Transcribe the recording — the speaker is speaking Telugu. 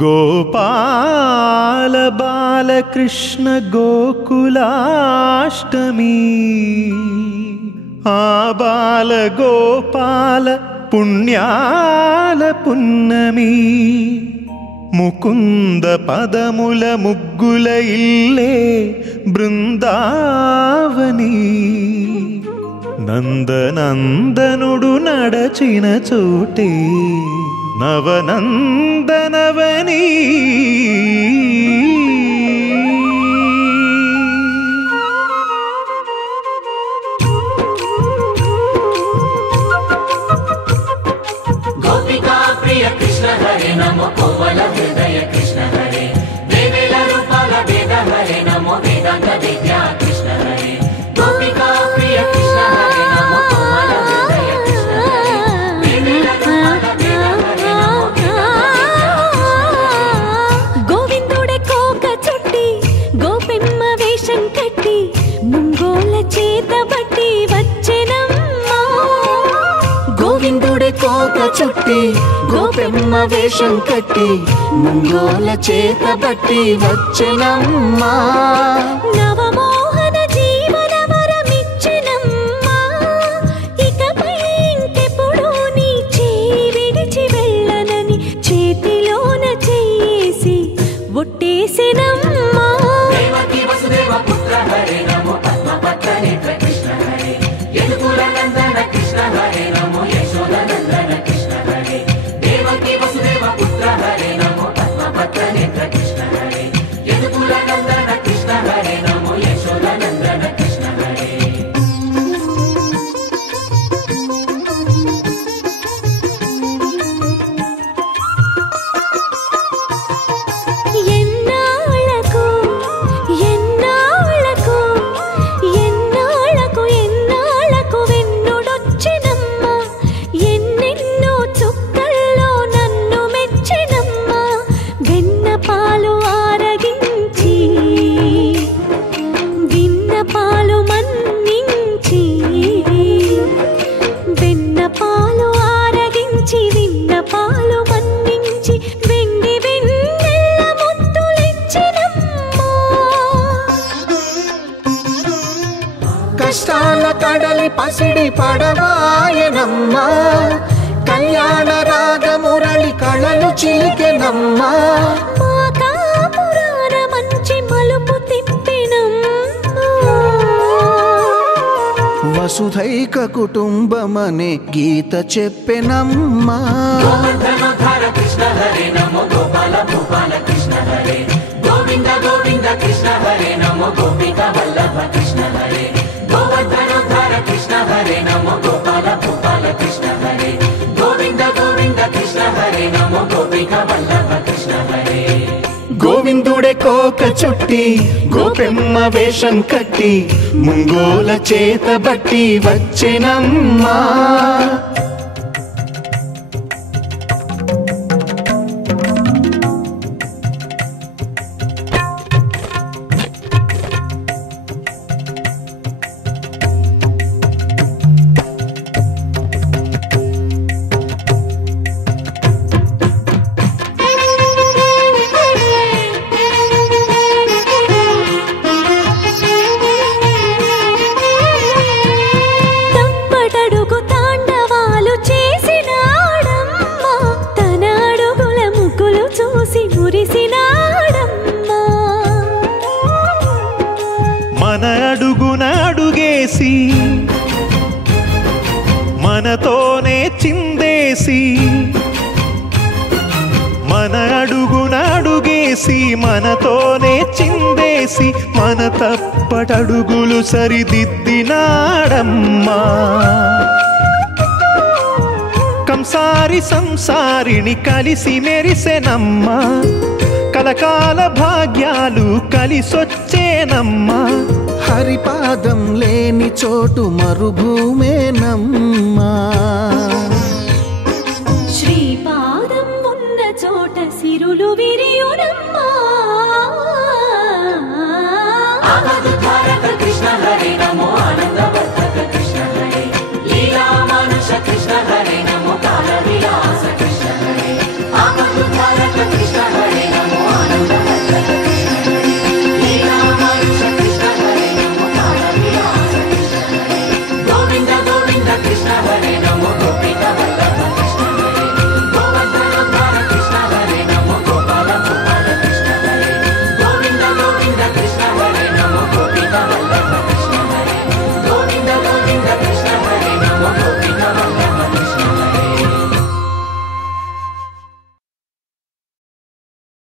గోపాల బాలకృష్ణ గోకులాష్టమి ఆ బాల గోపాల పుణ్యాల పున్నమి ముకుంద పదముల ముగ్గుల ఇల్లే బృందావని నందనందనుడు నడచిన చోటే నవనందనవని గోపికా ప్రియ కృష్ణ హరే నమో కోవల హృదయ కృష్ణ హరే దేవేల రూపాల వేద హరే నమో వేదాంత విద్యా కృష్ణ హరే గోపికా ప్రియ కృష్ణ హరే నమో కోవల హృదయ కృష్ణ హరే దేవేల రూపాల వేద హరే నమో గోవిందుడే కోక చుట్టి గోపెమ్మ వేషం కట్టి ముంగోల చేత బట్టి వచ్చెనమ్మా గోవిందుడే కోక చుట్టి గోపెమ్మ వేషం కట్టి ముంగోల చేత బట్టి వచ్చెనమ్మా నవమోహన జీవన వరమిచ్చెనమ్మా ఇకపై ఇంకెప్పుడు నీ చేయి విడిచి వెళ్ళనని చేతిలోన చేసి ఒట్టేసెనమ్మా దేవకీ వసుదేవ పుత్ర హరే నమో పద్మపత్ర నేత్ర కృష్ణ హరే యదుకుల నందన కృష్ణ హరే నమో యశోద నందన కృష్ణ హరే దేవకీ వసుదేవ పుత్ర హరే నమో పద్మపత్ర నేత్ర కృష్ణ హరే యదుకుల నందన కృష్ణ హరే నమో యశోద నందన కృష్ణ హరే ఎన్నాళ్ళకు ఎన్నాళ్ళకు ఎన్నాళ్ళకు ఎన్నాళ్ళకు వెన్నుడొచ్చినమ్మా ఎన్నెన్నో చుక్కల్లో నన్ను మెచ్చినమ్మా వెన్న పాలు ఆరగించి విన్న పాలు మన్నించి వెన్న పాలు ఆరగించి విన్న పాలు మన్నించి వెండి వెన్నెల్ల ముద్దులిచ్చినమ్మా కష్టాల కడలి పసిడి పడవాయనమ్మా కళ్యాణ రాగమురళి కళలు చిలికెనమ్మా మా కాపురాన మంచి మలుపు తిప్పినమ్మా వసుధైక కుటుంబమనే గీత చెప్పెనమ్మా గోవర్ధనోద్ధార కృష్ణ హరే నమో గోపాల భూపాల కృష్ణ హరే గోవింద గోవింద కృష్ణ హరే నమో గోపిక వల్లభ కృష్ణ హరే గోవర్ధనోద్ధార కృష్ణ హరే నమో గోపాల భూపాల కృష్ణ హరే గోవింద గోవింద కృష్ణ హరే నమో గోపిక వల్లభ కృష్ణ హరే గోవిందుడే కోక చుట్టి గోపెమ్మ వేషం కట్టి ముంగోల చేత బట్టి వచ్చెనమ్మా తప్పటడుగు తాండవాలు చేసినాడమ్మా తన అడుగుల ముగ్గులు చూసి మురిసినాడమ్మా మన అడుగున అడుగేసి మనతోనే చిందేసి మన అడుగున అడుగేసి మనతోనే చిందేసి మన తప్పటడుగులు సరిదిద్దినాడమ్మా కంసారి సంసారిని కలిసి మెరిసెనమ్మా కలకాల భాగ్యాలు కలిసొచ్చేనమ్మా హరిపాదం లేని చోటు మరుభూమేనమ్మా